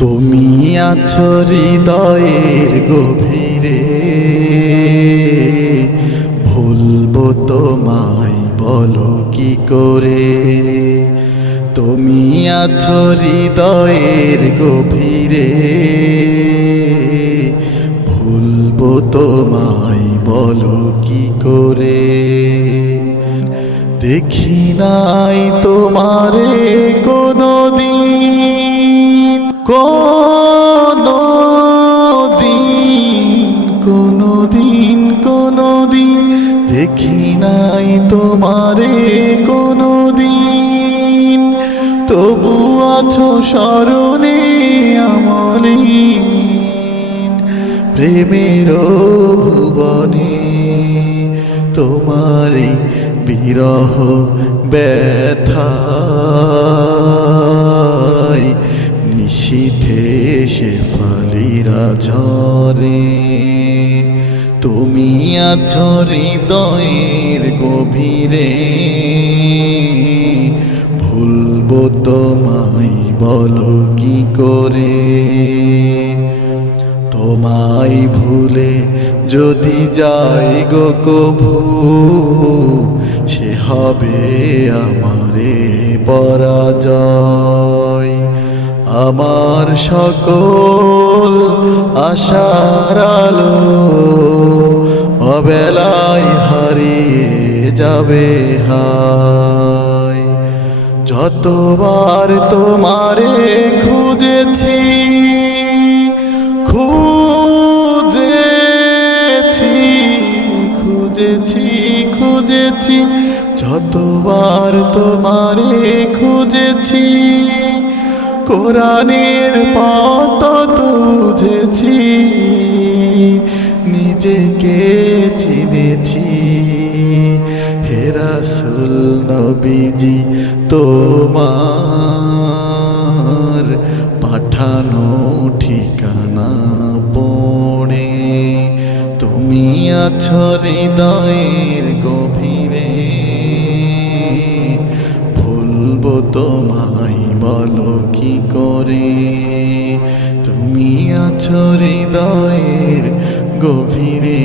তুমি আছো হৃদয়ের গভীরে, ভুলবো তোমায় বলো কি করে। তুমি আছো হৃদয়ের গভীরে, ভুলবো তোমায় বলো কি করে। দেখি নাই তোমারে কোনদিন, কোনদিন দেখি নাই তোমারে কোনদিন। তবু আছো স্মরণে আমলিন, প্রেমের ভুবনে তোমারে বিরহ ব্যথায় নিশীথে শেফালিরা ঝরে। তুমি আছো হৃদয়ের গভীরে, ভুলবো তোমায় বলো কি করে। তোমায় ভুলে যদি যাই গো কভু, সে হবে আমারে পরাজয়। আমার সকল আশার আলো অবেলায় হারিয়ে যাবে হায়। যতবার তোমারে খুঁজেছি খুঁজেছি, যতবার তোমারে খুঁজেছি, কোরআনের পথ তো বুঝেছি, নিজেকে চিনেছি। হে রাসূল নবীজি, তোমার পাঠানো ঠিকানা পড়ে। তুমি আছো হৃদয়ের গভীরে, ভুলবো তোমায় বলো কি করে। তুমি আছো হৃদয়ের গভীরে,